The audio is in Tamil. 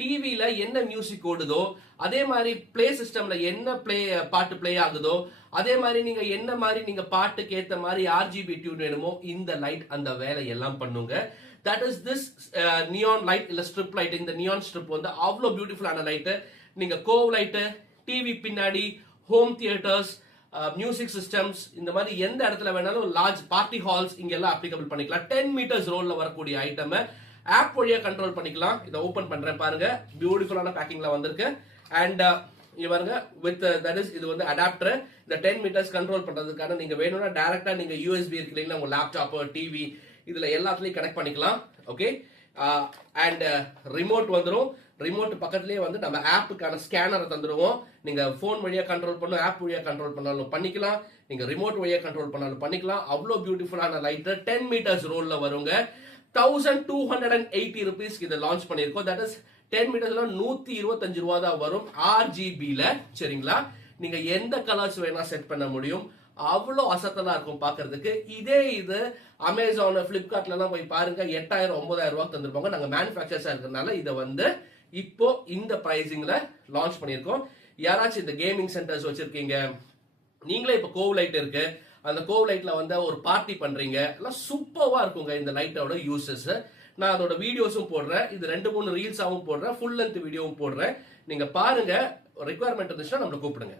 டிவில என்ன மியூசிக் ஓடுதோ அதே மாதிரி பிளே சிஸ்டம்ல என்ன பாட்டு பிளே ஆகுதோ அதே மாதிரி நீங்க என்ன மாதிரி நீங்க பாட்டுக்கு ஏத்த மாதிரி ஆர்ஜிபி டியூன் வேணுமோ இந்த லைட் அந்த வேலை எல்லாம் பண்ணுங்க. That is this neon light இல்ல ஸ்ட்ரிப் லைட். இந்த நியான் ஸ்ட்ரிப் வந்து அவ்வளவு பியூட்டிஃபுல்லான லைட். நீங்க கோவ் லைட், டிவி பின்னாடி, ஹோம் தியேட்டர்ஸ், மியூசிக் சிஸ்டம்ஸ், இந்த மாதிரி எந்த இடத்துல வேணாலும் லார்ஜ் பார்ட்டி ஹால்ஸ் இங்க எல்லாம் அப்ளிகபிள் பண்ணிக்கலாம். 10 மீட்டர்ஸ் ரோல்ல வரக்கூடிய ஐட்டம் ஆப் வழியா கண்ட்ரோல் பண்ணிக்கலாம். இதை ஓபன் பண்றேன் பாருங்க, பியூட்டிஃபுல்லான பேக்கிங்ல வந்திருக்கு. அண்ட் இவங்க வித் தட் இஸ் இது வந்து அடாப்டர். இந்த 10 மீட்டர்ஸ் கண்ட்ரோல் பண்றதுக்கான நீங்க வேணும்னா டைரக்டா நீங்க யூஎஸ்பி இருக்கு இல்லைங்களா, உங்க லேப்டாப், டிவி இதுல எல்லாத்துலயும் கனெக்ட் பண்ணிக்கலாம். ஓகே, அண்ட் ரிமோட் வந்துடும். ரிமோட் பக்கத்துலயே வந்து நம்ம ஆப்புக்கான ஸ்கேனரை தந்துடுவோம். நீங்க போன் வழியா கண்ட்ரோல் பண்ணும், ஆப் வழியா கண்ட்ரோல் பண்ணாலும் பண்ணிக்கலாம், நீங்க ரிமோட் வழியா கண்ட்ரோல் பண்ணாலும் பண்ணிக்கலாம். அவ்வளவு பியூட்டிஃபுல்லான லைட் 10 மீட்டர்ஸ் ரோல்ல வருங்க. 1280 rupees இதை லான்ச் பண்ணிருக்கோம். தட் இஸ் 10 மீட்டர்ஸ்ல 125 ரூபா தான் வரும் RGBல. சரிங்களா, நீங்க எந்த கலர்ஸ் வேணா செட் பண்ண முடியும். அவ்வளோ அசத்தலா இருக்கும் பாக்குறதுக்கு. இதே இது அமேசான், பிளிப்கார்ட்ல எல்லாம் போய் பாருங்க, 8000 9000 ரூபாய் தந்துருப்பாங்க. நாங்க மேனுஃபேக்சர்ஸா இருக்கிறதுனால இதை வந்து இப்போ இந்த பிரைசிங்ல லான்ச் பண்ணிருக்கோம். யாராச்சும் இந்த கேமிங் சென்டர்ஸ் வச்சிருக்கீங்க, நீங்களே இப்ப கோவ் லைட் இருக்கு, அந்த கோவ் லைட்ல வந்து ஒரு பார்ட்டி பண்றீங்க, எல்லாம் சூப்பர்வா இருக்குங்க இந்த லைட்டோட யூசஸ். நான் அதோட வீடியோஸும் போடுறேன், இது 2-3 ரீல்ஸாவும் போடுறேன், ஃபுல் லென்த் வீடியோவும் போடுறேன். நீங்க பாருங்க, ரெக்குவயர்மெண்ட் இருந்துச்சுன்னா நம்மளை கூப்பிடுங்க.